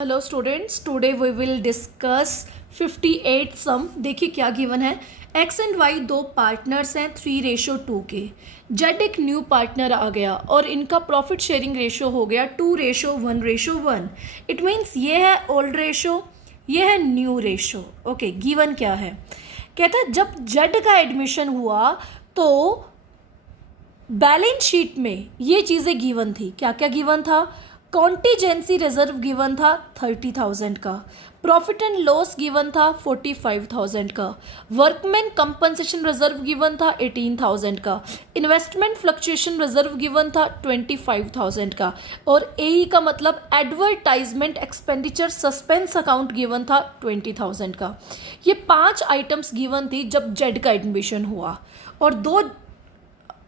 Hello students, today we will discuss 58 sum. देखिए क्या given है। एक्स एंड वाई दो पार्टनर्स हैं 3:2 के। जेड एक न्यू पार्टनर आ गया और इनका प्रॉफिट शेयरिंग रेशो हो गया 2:1:1। इट मीन्स ये है ओल्ड रेशो, ये है न्यू रेशो। ओके, गिवन क्या है? कहता है जब जेड का एडमिशन हुआ तो बैलेंस शीट में ये चीज़ें गिवन थी। क्या क्या गिवन था? कॉन्टीजेंसी रिजर्व गिवन था 30,000 का, प्रॉफिट एंड लॉस गिवन था 45,000 का, वर्कमैन कंपनसेशन रिजर्व गिवन था 18,000 का, इन्वेस्टमेंट फ्लक्चुएशन रिजर्व गिवन था 25,000 का, और एई का मतलब advertisement expenditure suspense account given था 20,000 का। ये 5 आइटम्स गिवन थी जब जेड का एडमिशन हुआ, और 2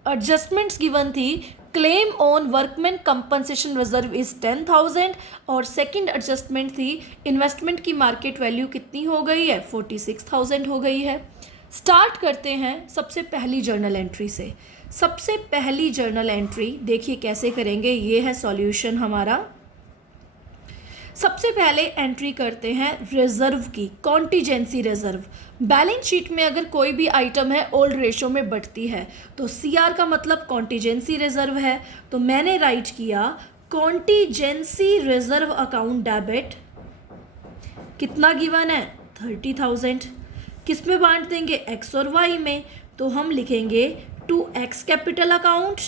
एडजस्टमेंट्स गिवन थी। Claim on workman compensation reserve is 10,000 और सेकंड एडजस्टमेंट थी इन्वेस्टमेंट की मार्केट वैल्यू कितनी हो गई है? 46,000 हो गई है। स्टार्ट करते हैं सबसे पहली जर्नल एंट्री से। सबसे पहली जर्नल एंट्री देखिए कैसे करेंगे। ये है सॉल्यूशन हमारा। सबसे पहले एंट्री करते हैं रिजर्व की, कॉन्टीजेंसी रिजर्व। बैलेंस शीट में अगर कोई भी आइटम है ओल्ड रेशो में बढ़ती है तो सीआर का मतलब कॉन्टीजेंसी रिजर्व है। तो मैंने राइट किया कॉन्टीजेंसी रिजर्व अकाउंट डेबिट। कितना गिवन है? 30,000। किस में बांट देंगे? एक्स और वाई में। तो हम लिखेंगे to X capital account,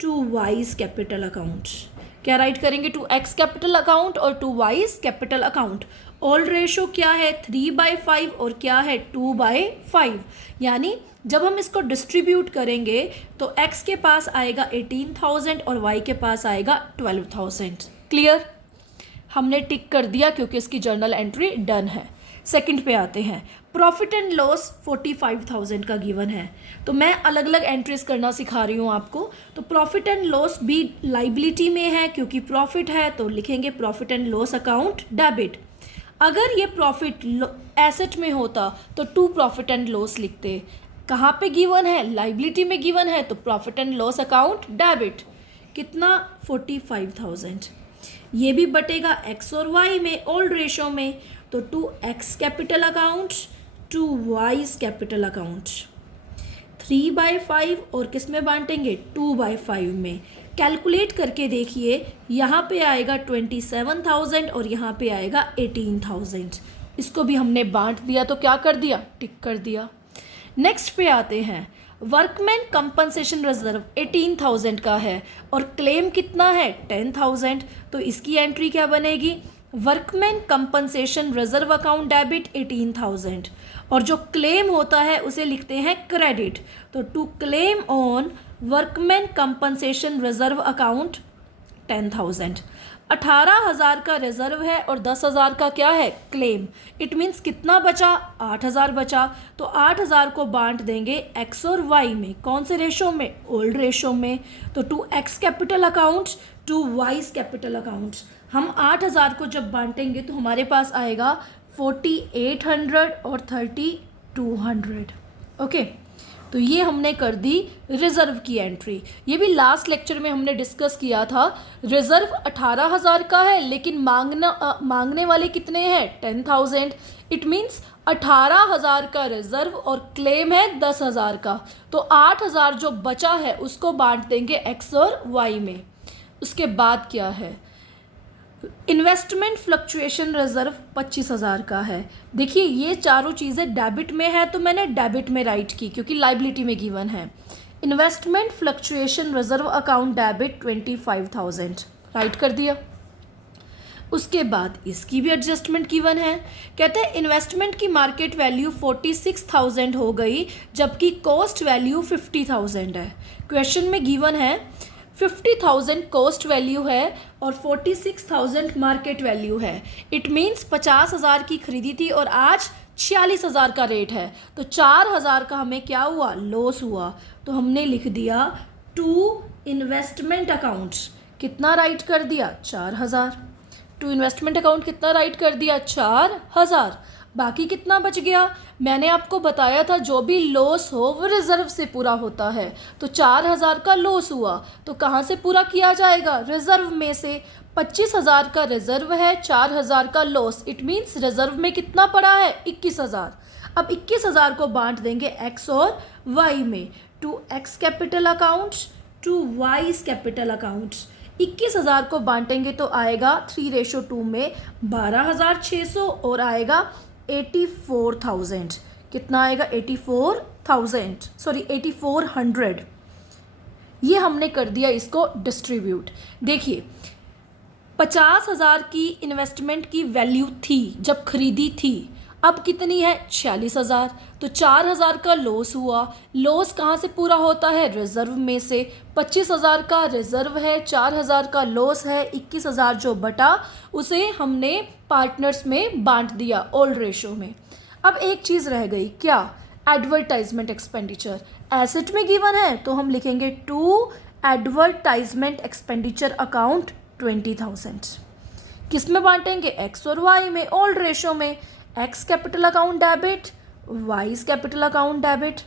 to Y's capital account. क्या राइट करेंगे? टू एक्स कैपिटल अकाउंट और to Y's capital account. Old ratio क्या है? 3/5 और क्या है? 2/5। यानी जब हम इसको डिस्ट्रीब्यूट करेंगे तो x के पास आएगा 18,000 और y के पास आएगा 12,000। क्लियर? हमने टिक कर दिया क्योंकि इसकी जर्नल एंट्री डन है। सेकंड पे आते हैं। प्रॉफिट एंड लॉस 45,000 का गिवन है, तो मैं अलग अलग एंट्रीज करना सिखा रही हूँ आपको। तो प्रॉफिट एंड लॉस भी लाइबिलिटी में है क्योंकि प्रॉफिट है, तो लिखेंगे profit and loss account debit. अगर ये प्रॉफिट एसेट में होता तो टू प्रॉफिट एंड लॉस लिखते। कहाँ पे गिवन है? लाइबिलिटी में गिवन है, तो profit and loss account debit. कितना? 45,000। ये भी बटेगा एक्स और वाई में ओल्ड रेशो में, तो to X capital account, to Y's capital account. 3/5 और किस में बांटेंगे? 2/5 में। कैलकुलेट करके देखिए, यहाँ पे आएगा 27,000 और यहाँ पे आएगा 18,000। इसको भी हमने बांट दिया तो क्या कर दिया? टिक कर दिया। नेक्स्ट पे आते हैं। वर्कमैन कंपनसेशन रिजर्व 18,000 का है और क्लेम कितना है? 10,000। तो इसकी एंट्री क्या बनेगी? Workman compensation reserve account debit 18,000 और जो क्लेम होता है उसे लिखते हैं क्रेडिट। तो to claim on workman compensation reserve account 10,000। 18,000 का रिजर्व है और 10,000 का क्या है? क्लेम। इट मीन्स कितना बचा? 8,000 बचा। तो 8,000 को बांट देंगे एक्स और वाई में। कौन से रेशो में? ओल्ड रेशो में। तो to X capital account, to Y's capital account. हम 8,000 को जब बांटेंगे तो हमारे पास आएगा 4,800 और 3,200। ओके, तो ये हमने कर दी रिजर्व की एंट्री। ये भी लास्ट लेक्चर में हमने डिस्कस किया था। रिजर्व 18,000 का है लेकिन मांगने वाले कितने हैं? 10,000। इट मीन्स 18,000 का रिजर्व और क्लेम है 10,000 का। तो 8,000 जो बचा है उसको बांट देंगे एक्स और वाई में। उसके बाद क्या है? इन्वेस्टमेंट फ्लक्चुएशन रिजर्व 25,000 का है। देखिए ये चारों चीज़ें डेबिट में है तो मैंने डेबिट में राइट की क्योंकि लाइबिलिटी में गिवन है। Investment fluctuation reserve account debit 25,000 right कर दिया। उसके बाद इसकी भी एडजस्टमेंट गिवन है। कहते हैं इन्वेस्टमेंट की मार्केट वैल्यू 46,000 हो गई जबकि कॉस्ट वैल्यू 50,000 है। क्वेश्चन में गिवन है 50,000 कॉस्ट वैल्यू है और 46,000 मार्केट वैल्यू है। इट मीन्स 50,000 की खरीदी थी और आज 46,000 का रेट है, तो 4,000 का हमें क्या हुआ? लॉस हुआ। तो हमने लिख दिया टू इन्वेस्टमेंट अकाउंट। कितना राइट कर दिया? 4,000। टू इन्वेस्टमेंट अकाउंट कितना राइट कर दिया? 4,000। बाकी कितना बच गया? मैंने आपको बताया था जो भी लॉस हो वो रिजर्व से पूरा होता है। तो 4,000 का लॉस हुआ तो कहाँ से पूरा किया जाएगा? रिजर्व में से। 25,000 का रिजर्व है, 4,000 का लॉस। इट मीन्स रिजर्व में कितना पड़ा है? 21,000। अब 21,000 को बांट देंगे एक्स और वाई में, to X capital account to Y's capital account. 21,000 को बांटेंगे तो आएगा 3:2 में 12,600 और आएगा 84,000। कितना आएगा? 84,000। ये हमने कर दिया इसको डिस्ट्रीब्यूट। देखिए 50,000 की इन्वेस्टमेंट की वैल्यू थी जब खरीदी थी, अब कितनी है? 46,000। तो 4,000 का लॉस हुआ। लॉस कहाँ से पूरा होता है? रिजर्व में से। 25,000 का रिजर्व है, 4,000 का लॉस है, 21,000 जो बटा उसे हमने पार्टनर्स में बांट दिया ओल्ड रेशो में। अब एक चीज़ रह गई, क्या? Advertisement expenditure. एसेट में गिवन है तो हम लिखेंगे टू एडवर्टाइजमेंट एक्सपेंडिचर अकाउंट 20,000। किस में बांटेंगे? एक्स और वाई में, ओल्ड रेशो में। X capital account debit, wise capital account debit.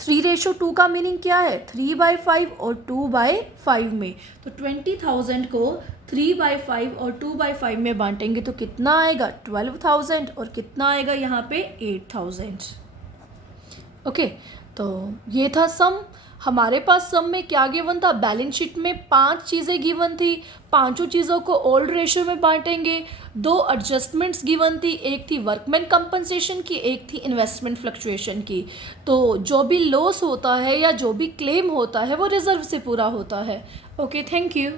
3:2 का मीनिंग क्या है? 3/5 और 2/5 में। तो 20,000 को 3/5 और 2/5 में बांटेंगे तो कितना आएगा? 12,000। और कितना आएगा यहाँ पे? 8,000। ओके, तो ये था सम। हमारे पास सम में क्या गिवन था? बैलेंस शीट में 5 चीज़ें गिवन थी, पांचों चीज़ों को ओल्ड रेशियो में बांटेंगे। 2 एडजस्टमेंट्स गिवन थी, एक थी वर्कमैन कंपनसेशन की, एक थी इन्वेस्टमेंट फ्लक्चुएशन की। तो जो भी लॉस होता है या जो भी क्लेम होता है वो रिजर्व से पूरा होता है। Okay, thank you.